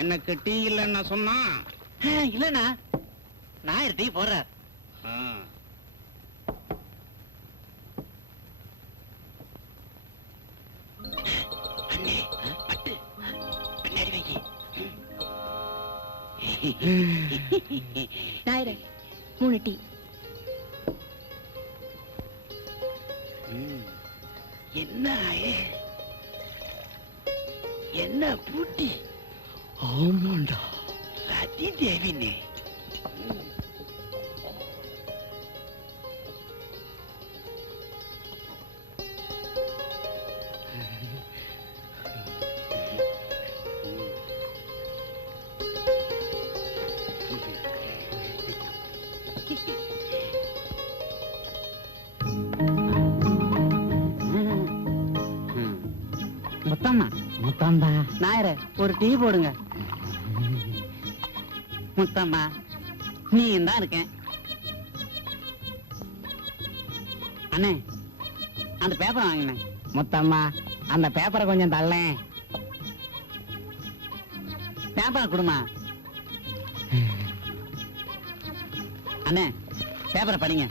எனக்கு டீ இல்லைன்னு சொன்னா இல்லண்ணா நான் டீ போடுற. நாயரே 3 டீ. என்ன என்ன பூட்டி? ஆமாண்டா சதி தேவினே. முத்தம்மா நாயர ஒரு டீ போடுங்க. முத்தம்மா நீ தான் இருக்கேன். அண்ணே அந்த பேப்பரை வாங்கினேன். முத்தம்மா அந்த பேப்பரை கொஞ்சம் தள்ள. பேப்பரை கொடுமா. அண்ணே பேப்பரை படிங்க.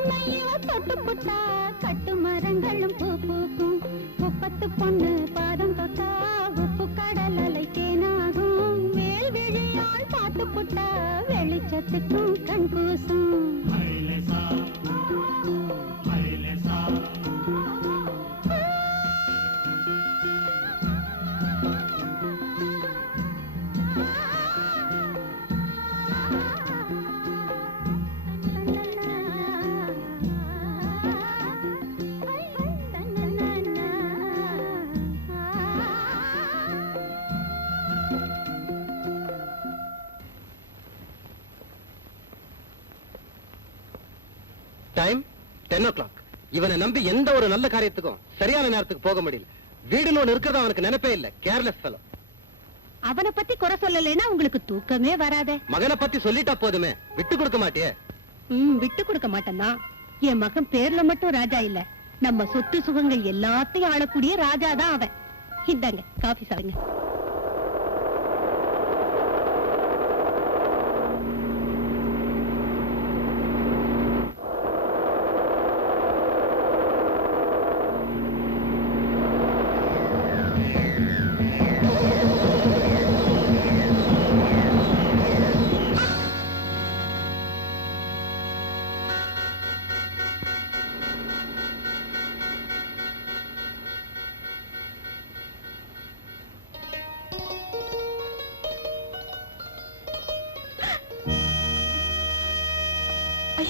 என்னையோ தொட்டுப்புட்டா கட்டு மரங்களும் பூ பூக்கும் முப்பத்து பொண்ணு பாதம் தொட்டா உப்பு கடல் அலை தேனாகும் மேல் விழியால் பார்த்து புட்டா வெளிச்சத்துக்கும் கண் கூசும் டைம் 10 o'clock. இவனை நம்பி எந்த ஒரு நல்ல காரியத்துக்கும் சரியான நேரத்துக்கு போக முடியல. வீடுல ஒண்ணு இருக்கிறது அவனுக்கு நினைப்பே இல்ல. Careless fellow. அவனை பத்தி குறை சொல்லலைன்னா உங்களுக்கு தூக்கமே வராதே. மகனை பத்தி சொல்லிட்டா போதுமே, விட்டு கொடுக்க மாட்டியே? விட்டு கொடுக்க மாட்டேன்னா என் மகன் பேர்ல மட்டும் ராஜா இல்ல, நம்ம சொத்து சுகங்கள் எல்லாத்தையும் ஆளக்கூடிய ராஜா தான் அவன். இந்தாங்க காபி சாப்பிடுங்க.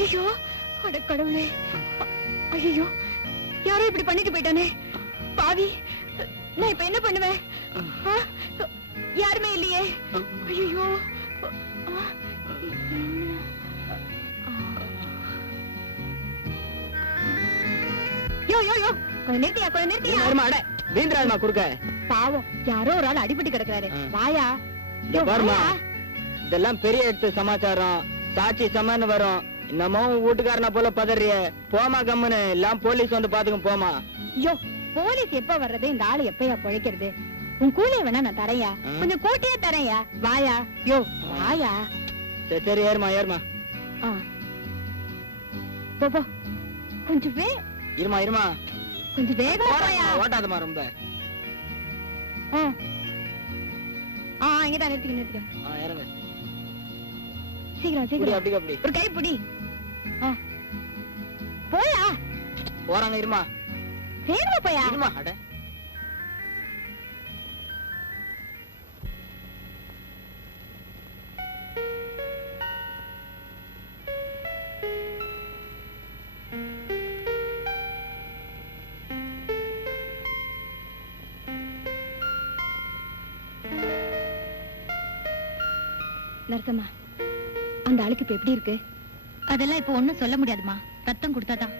ஐயோ, அட கடவுளே! ஐயோ, யாரோ இப்படி பண்ணிட்டு போயிட்டானே பாவி. நான் இப்ப என்ன பண்ணுவேன்? யாருமே இல்லையே. ஐயோ, யோ யோ யோ, கொஞ்சம் நிறுத்தியா. வீந்திராஜமா குறுக்க பாவம், யாரோ ஒரு ஆள் அடிபட்டு கிடக்குறாரு. வாயா. இதெல்லாம் பெரிய எடுத்து சமாச்சாரம், சாட்சி சமான்னு வரும். இன்னமும் வீட்டுக்காரனா போல பதறிய. போமா கம்முன்னு, எல்லாம் போலீஸ் வந்து பாத்துக்கும் போமா. யோ, போலீஸ் எப்ப வர்றது? இந்த ஆளு எப்பயா பொழைக்கிறது? உன் கூலிய வேணா நான் தரையா, கொஞ்சம் கூட்டியே தரையா. வாயா. யோ வாயா. சரி சரி, ஏறுமா ஏறுமா. போ கொஞ்சம் இருமா இருமா, கொஞ்சம் வேகமா போயா. ஓட்டாதமா ரொம்ப. இங்கதான் நிறுத்திக்க. இறங்க. சீக்கிரம் சீக்கிரம். அப்படி அப்படி ஒரு கை பிடி. போயா. போறாங்க. இருமா சீக்கிரமா போயா. இருமா. அட நரசம்மா, அந்த ஆளுக்கு இப்ப எப்படி இருக்கு? அதெல்லாம் இப்ப ஒண்ணும் சொல்ல முடியாதுமா. ரத்தம் கொடுத்தாதான்.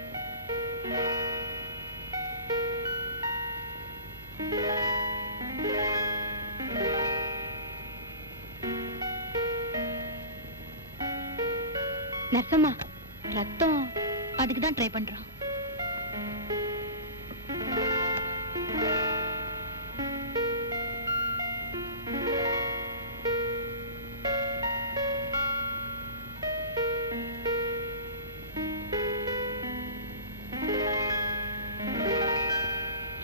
நரசம்மா, ரத்தம் அதுக்குதான் ட்ரை பண்றோம்.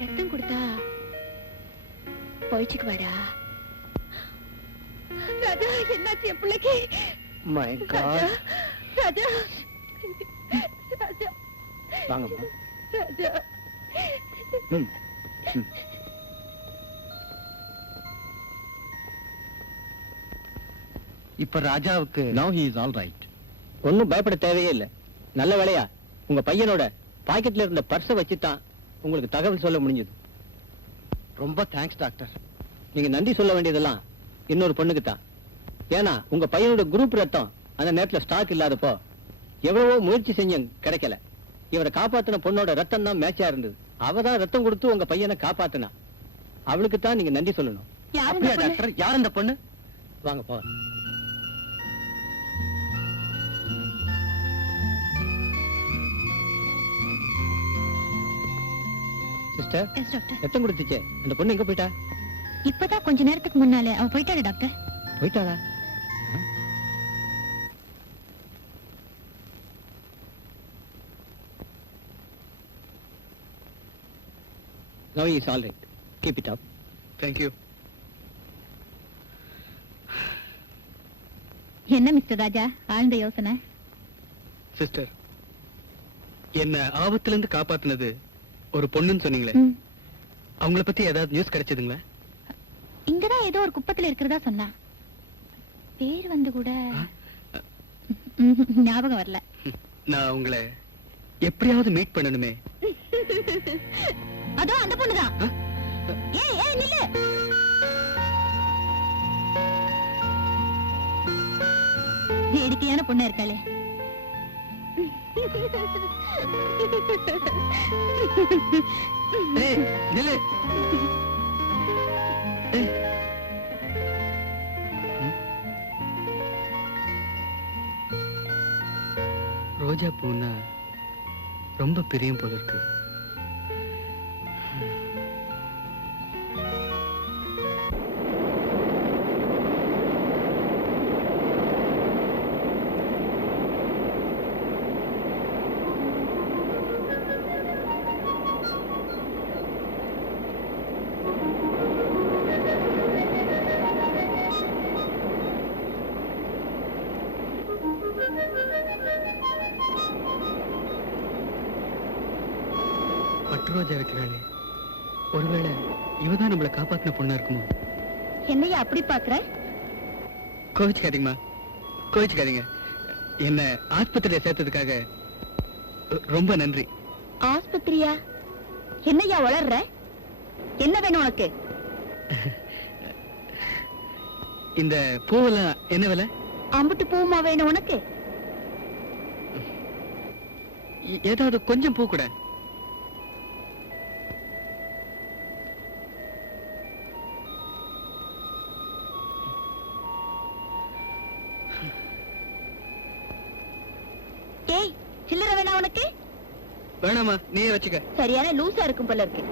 ரத்தம் கொடுத்தா போயிச்சுக்கு வாடா. ராஜா, என்னாச்சு என் பிள்ளைக்கு? My God. ராஜா, ராஜா, வாங்கம்மா. ராஜா. இப்ப ராஜாவுக்கு Now he is all right. ஒண்ணும் பயப்பட தேவையே இல்ல. நல்ல வேளையா உங்க பையனோட பாக்கெட்ல இருந்த பர்ஸ வச்சுதான் உங்களுக்கு தகவல் சொல்ல முடிஞ்சது. ரொம்ப தேங்க்ஸ் டாக்டர். நீங்க நன்றி சொல்ல வேண்டியதெல்லாம் இன்னொரு பொண்ணுக்கு தான். ஏன்னா உங்க பையனோட குரூப் ரத்தம் அந்த நேரத்துல ஸ்டாக் இல்லாதப்போ எவ்வளவோ முயற்சி செஞ்சும் கிடைக்கல. இவரை காப்பாத்தின பொண்ணோட ரத்தம் தான் மேட்சா இருந்தது. அவதான் ரத்தம் கொடுத்து உங்க பையனை காப்பாத்தினா. அவளுக்கு தான் நீங்க நன்றி சொல்லணும். அப்படியா டாக்டர்? யார் அந்த பொண்ணு? வாங்க போ. Sister, yes doctor. ரத்தம் கொடுத்துச்சே அந்த பொண்ணு எங்க போயிட்டா? இப்பதான் கொஞ்ச நேரத்துக்கு முன்னாலே அவ போயிட்டாரு டாக்டர். போயிட்டாளா? Now he is all right. Keep it up. Thank you. என்ன மிஸ்டர் ராஜா ஆழ்ந்த யோசனை? சிஸ்டர், என்ன ஆபத்துல இருந்து காப்பாத்துனது ஒரு பொண்ணுன்னு சொன்னீங்களே, அவங்கள பத்தி ஏதாவது நியூஸ் கிடைச்சதுங்களா? இங்கதான் ஏதோ ஒரு குப்பத்துல இருக்கிறதா சொன்னா. பேர் வந்து கூட ஞாபகம் வரல. நான் உங்களை எப்படியாவது மீட் பண்ணணுமே. அதோ அந்த பொண்ணுதான். ஏய் ஏய் நில்லு. வேடிக்கையான பொண்ணா இருக்காளே. ஏய் நில்லு. ஏய். ரோஜா பூன்னா ரொம்ப பிரியம் போல இருக்கு. பட்டுரோஜா வைக்கிறாளே, ஒருவேளை இவதான் நம்மளை காப்பாத்தின பொண்ணா இருக்குமோ? என்னையா அப்படி பாக்குற? கோவிச்சுக்காதீங்கம்மா, கோவிச்சுக்காதீங்க. என்ன ஆஸ்பத்திரியில சேர்த்ததுக்காக ரொம்ப நன்றி. ஆஸ்பத்திரியா? என்னையா வளர்ற? என்ன வேணும் உனக்கு? இந்த பூவெல்லாம் என்ன விலை? அம்புட்டு பூமா வேணும் உனக்கு? ஏதாவது கொஞ்சம் பூ கூட. ஏய் சில்லறை வேணா உனக்கு? வேணாமா, நீயே வச்சுக்க. சரியான லூசா இருக்கும் போல இருக்கு.